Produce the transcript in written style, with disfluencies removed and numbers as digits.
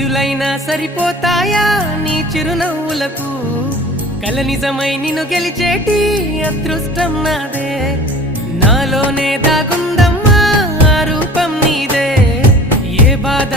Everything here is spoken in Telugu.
సిరులైనా సరిపోతాయా నీ చిరునవ్వులకు కల నిజమై నిన్ను గెలిచేటి అదృష్టం నాదే నాలోనే దాగుందమ్మా ఆ రూపం నీదే ఏ బాధ